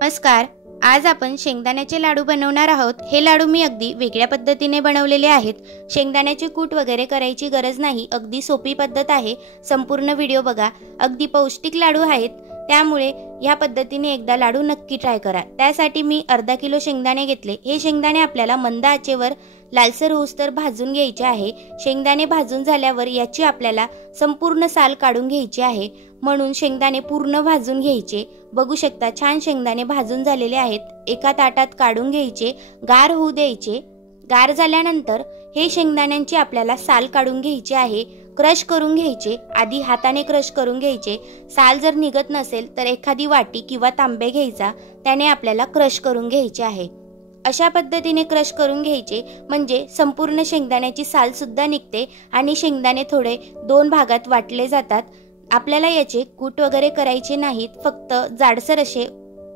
नमस्कार. आज आपण शेंगदाण्याचे लाडू बनवणार आहोत. हे लाडू मी अगदी वेगळ्या पद्धतीने बनवलेले आहेत. शेंगदाण्याचे कूट वगैरे करायची गरज नाही. अगदी सोपी पद्धत आहे. संपूर्ण व्हिडिओ बघा. अगदी पौष्टिक लाडू आहेत. त्यामुळे या पद्धतीने एकदा लाडू नक्की ट्राय करा. त्यासाठी मी अर्धा किलो शेंगदाणे घेतले. हे शेंगदाणे आपल्याला मंद आचेवर लालसर होऊस्तर भाजून घ्यायचे आहे. शेंगदाणे भाजून झाल्यावर याची आपल्याला संपूर्ण साल काढून घ्यायची आहे. म्हणून शेंगदाणे पूर्ण भाजून घ्यायचे. बघू शकता छान शेंगदाणे भाजून झालेले आहेत. एका ताटात काढून घ्यायचे, गार होऊ द्यायचे. गार झाल्यानंतर हे शेंगदाण्यांची आपल्याला साल काढून घ्यायची आहे. क्रश करून घ्यायचे. आधी हाताने क्रश करून घ्यायचे. साल जर निघत नसेल तर एखादी वाटी किंवा तांबे घ्यायचा, त्याने आपल्याला क्रश करून घ्यायचे आहे. अशा पद्धतीने क्रश करून घ्यायचे म्हणजे संपूर्ण शेंगदाण्याची साल सुद्धा निघते आणि शेंगदाणे थोडे दोन भागात वाटले जातात. आपल्याला याचे कूट वगैरे करायचे नाहीत. फक्त जाडसर असे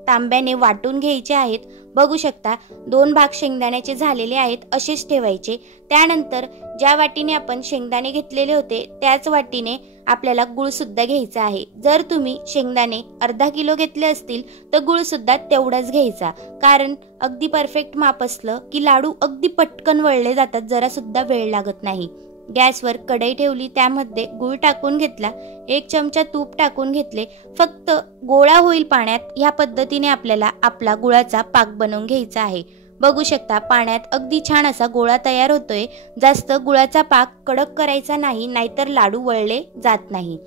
तांब्याने वाटून घ्यायचे आहेत. बघू शकता दोन भाग शेंगदाण्याचे झालेले आहेत. असेच ठेवायचे. त्यानंतर ज्या वाटीने आपण शेंगदाणे घेतलेले होते त्याच वाटीने आपल्याला गुळ सुद्धा घ्यायचा आहे. जर तुम्ही शेंगदाणे अर्धा किलो घेतले असतील तर गुळ सुद्धा तेवढाच घ्यायचा. कारण अगदी परफेक्ट माप असलं की लाडू अगदी पटकन वळले जातात. जरा सुद्धा वेळ लागत नाही. गॅसवर कढई ठेवली. त्यामध्ये गूळ टाकून घेतला. 1 चमचा तूप टाकून घेतले. फक्त गोळा होईल पाण्यात ह्या पद्धतीने आपल्याला आपला गुळाचा पाक बनवून घ्यायचा आहे. बघू शकता पाण्यात अगदी छान असा गोळा तयार होतोय. जास्त गुळाचा पाक कडक करायचा नाही, नाहीतर लाडू वळले जात नाही.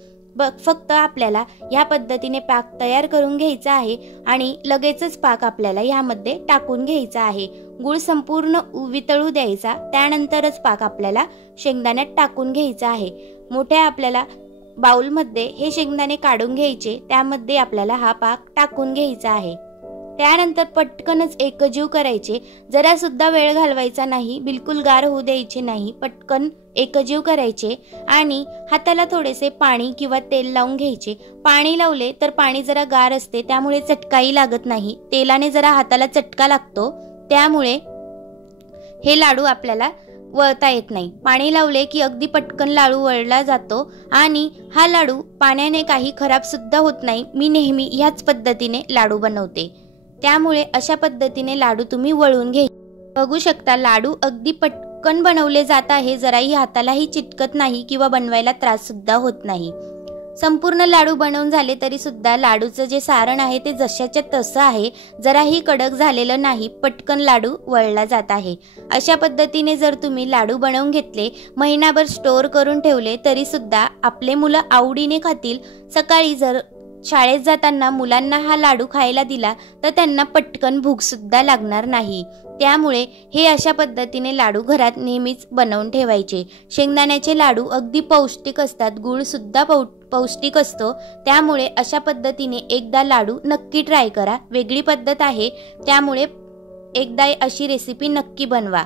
फक्त आपल्याला या पद्धतीने पाक तयार करून घ्यायचा आहे आणि लगेचच पाक आपल्याला यामध्ये टाकून घ्यायचा आहे. गुळ संपूर्ण वितळू द्यायचा. त्यानंतरच पाक आपल्याला शेंगदाण्यात टाकून घ्यायचा आहे. मोठ्या आपल्याला बाउलमध्ये हे शेंगदाणे काढून घ्यायचे. त्यामध्ये आपल्याला हा पाक टाकून घ्यायचा आहे. त्यानंतर पटकनच एकजीव करायचे. जरा सुद्धा वेळ घालवायचा नाही. बिलकुल गार होऊ द्यायचे नाही. पटकन एकजीव करायचे आणि हाताला थोडेसे पाणी किंवा तेल लावून घ्यायचे. पाणी लावले तर पाणी जरा गार असते, त्यामुळे चटकाही लागत नाही. तेलाने जरा हाताला चटका लागतो, त्यामुळे हे लाडू आपल्याला वळता येत नाही. पाणी लावले की अगदी पटकन लाडू वळला जातो आणि हा लाडू पाण्याने काही खराब सुद्धा होत नाही. मी नेहमी ह्याच पद्धतीने लाडू बनवते. त्यामुळे अशा पद्धतीने लाडू तुम्ही वळून घ्या. बघू शकता लाडू अगदी पटकन बनवले जात आहे. जराही हातालाही चिटकत नाही किंवा बनवायला त्रास सुद्धा होत नाही. संपूर्ण लाडू बनवून झाले तरी सुद्धा लाडूचं जे सारण आहे ते जशाच्या तसं आहे. जराही कडक झालेलं नाही. पटकन लाडू वळला जात आहे. अशा पद्धतीने जर तुम्ही लाडू बनवून घेतले, महिनाभर स्टोअर करून ठेवले तरी सुद्धा आपले मुलं आवडीने खातील. सकाळी जर शाळेत जाताना मुलांना हा लाडू खायला दिला तर त्यांना पटकन भूक सुद्धा लागणार नाही. त्यामुळे हे अशा पद्धतीने लाडू घरात नेहमीच बनवून ठेवायचे. शेंगदाण्याचे लाडू अगदी पौष्टिक असतात. गुळ सुद्धा पौष्टिक असतो. त्यामुळे अशा पद्धतीने एकदा लाडू नक्की ट्राय करा. वेगळी पद्धत आहे, त्यामुळे एकदा अशी रेसिपी नक्की बनवा.